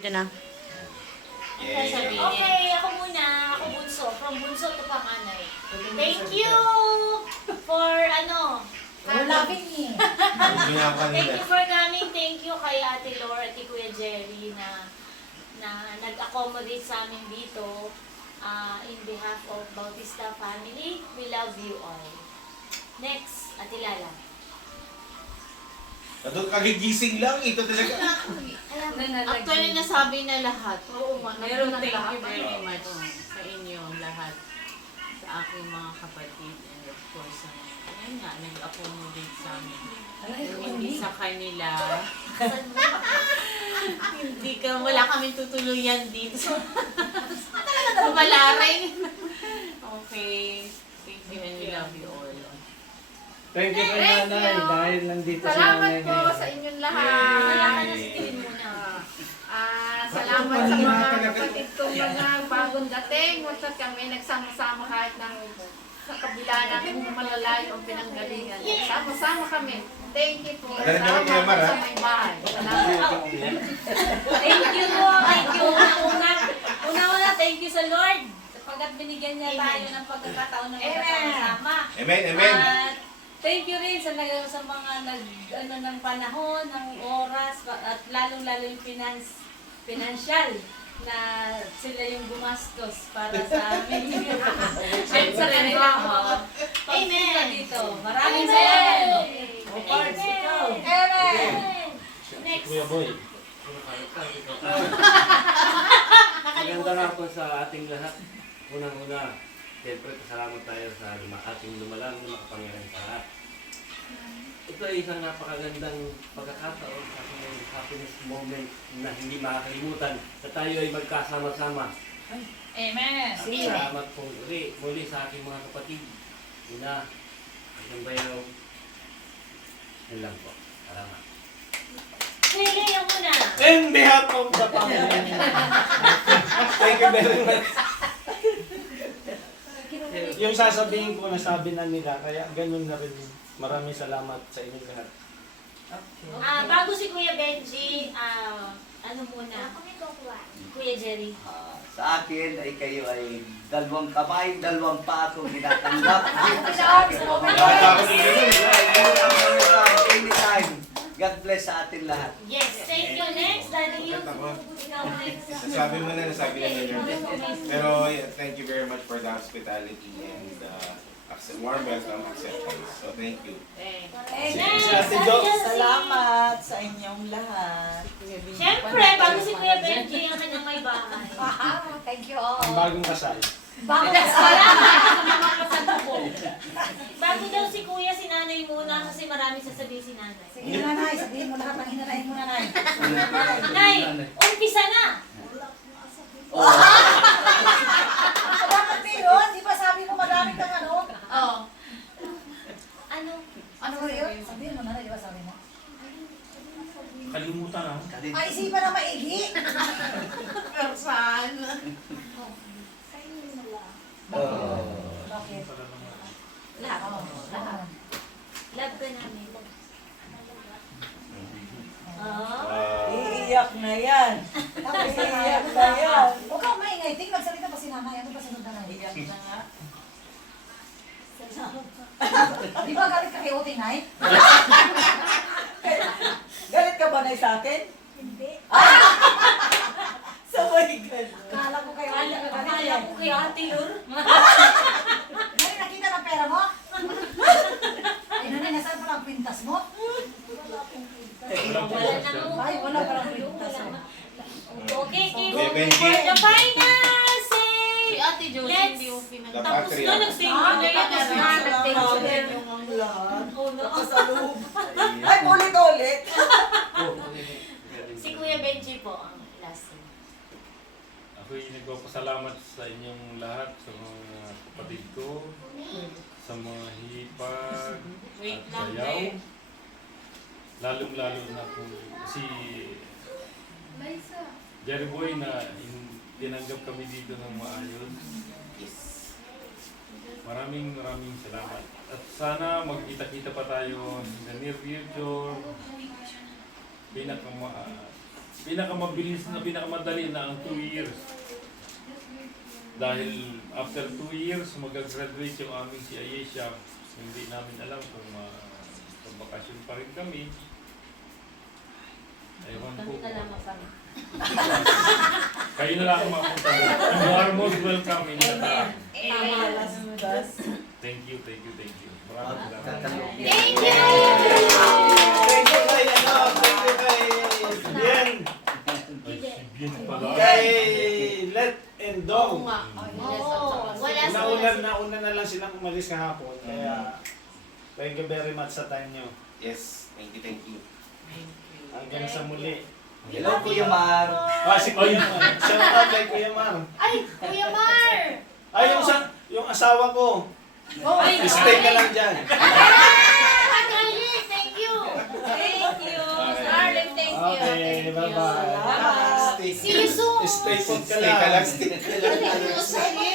Diyan na. Okay, ako muna. Ako bunso. From bunso to panganay. Thank you for Loving me. Thank you for coming. Thank you kay Ate Laura at Kuya Jerry na nag-accommodate sa amin dito. In behalf of Bautista family, we love you all. Next, Ate Lala. Kagigising lang, ito talaga. Actually, nasabi na lahat. Oo, Pero mayroon thank lahat. you very much sa inyo lahat. Sa aking mga kapatid and of course, ayun nga, nag-accommodate sa amin. Hindi sa kanila. Hindi ka, wala kaming tutuluyan dito. Sa Malaray. Okay. Thank you and we love you all. Thank you kay Nanay dahil nandito si Salamat Nanay po ngayon. sa inyong Wala lahat. ka na sitin muna. Salamat sa mga kapatid kong mga bagong dating. Basta kami nagsama-sama kahit sa kabila ng malalayo ang pinanggalingan. Sama-sama kami. Thank you po. Salamat po sa may bahay. Salamat. Thank you po. Thank you. Una-una, thank you sa Lord. Sapagkat binigyan niya tayo ng pagkakataon na magkakasama. Amen, amen. At thank you rin sa mga ng panahon, ng oras, at lalong-lalo yung financial na sila yung gumastos para sa amin. Siyempre rin ako. Amen. Dito. Maraming salamat. Amen. Next. Kuya Boy. Maganda nga po sa ating lahat. Unang-una, siyempre pasalamat tayo sa ating lumalang na makapangyarihan sa lahat. Ito ay isang napakagandang pagkakataon at may happiness moment na hindi makakalimutan na tayo ay magkasama-sama. Amen. Salamat po muli sa aking mga kapatid. Ina, ang bayaw. Yan lang po. Salamat. Sige, yung muna. In behalf of the family. Thank you very much. Yung sasabihin ko, nasabi na nila, kaya ganun na rin. Maraming salamat sa inyong lahat. Bago si Kuya Benji, ano muna? Kuya Jerry. Sa akin ay kayo ay dalawang kamay, dalawang pa akong ginatanggap. Dito sa akin. Anytime. God bless sa atin lahat. Yes, thank you. Next, Daddy, you. Ikaw next. Nasabi mo na, nasabi na nila. Pero thank you very much for the hospitality and warm welcome acceptance. So thank you. Next, Salamat sa inyong lahat. Siyempre, bago si Kuya Benji, ang kanyang may bahay. Thank you all. Ang bagong kasal. Bakit Bago daw si Kuya, si Nanay muna kasi maraming sasabihin si Nanay. Sige nanay, sabihin mo lahat ng hinanayin mo nanay. Nay, umpisa na! Dapat meron, di ba sabi mo marami kang ano? Oh. Ano? Ano yun? Sabihin mo nanay, di ba sabi mo? Kalimutan ah. Ay, isipan na maigi. Saan? Bakit? Lahat. Lahat. Love ka namin. Iiyak na yan. Iiyak na yan. Huwag kang maingay. Ting, magsalita pa si nanay. Ano ba sunod na nanay? Iiyak na nga. Di ba galit ka kay Oting, Nay? Galit ka ba na sa akin? Hindi. Sa my God. Kala ko kayo Oting. Akala ko kay Ate Lur. Nanay, nakita ng pera mo? Ay, nanay, nasaan pala ang pintas mo? Wala na mo. Ay, wala palang pintas mo. Okay, Okay, for Benji. the final say. Si Ate Josie, Let's- hindi yung pinag- The Tapos Patria. na, nag-thank you na yan. Tapos na, Nag-thank you na. Yung ang lahat. Oh, no. Nakasalub. Ay, ulit-ulit. Si Kuya Benji po ang last. Ako'y nagpapasalamat sa inyong lahat, sa mga kapatid ko, sa mga hipag Wait at lang, bayaw. eh. Lalong-lalo na po si Jerry Boy na tinanggap kami dito ng maayos. Maraming salamat. At sana magkita-kita pa tayo in the near future. pinakamabilis na pinakamadali na ang 2 years. Dahil after 2 years, mag-graduate yung aming si Ayesha. Hindi namin alam kung bakasyon pa rin kami. Ewan ko. Kami na lang kami. Kayo na lang ang mapunta. You are most welcome in Qatar. Thank you. Maraming salamat. Thank you! Thank you kay Bien. Ay, si Bien pala. Kay Let and Dong. Wala Nauna na lang silang umalis kahapon. Kaya thank you very much sa time nyo. Yes, thank you. Thank you. Hanggang sa muli. Hello, Kuya Mar. Si Kuya Mar. Shout out kay Kuya Mar. Ay, Kuya Mar! Ay, yung asawa ko. Ay, Stay ka lang dyan. Thank you! Thank you. Darling, thank you. Okay, bye-bye. Bye-bye. Stay. See you soon! Stay put ka Stay ka lang, lang. stay. Thank you.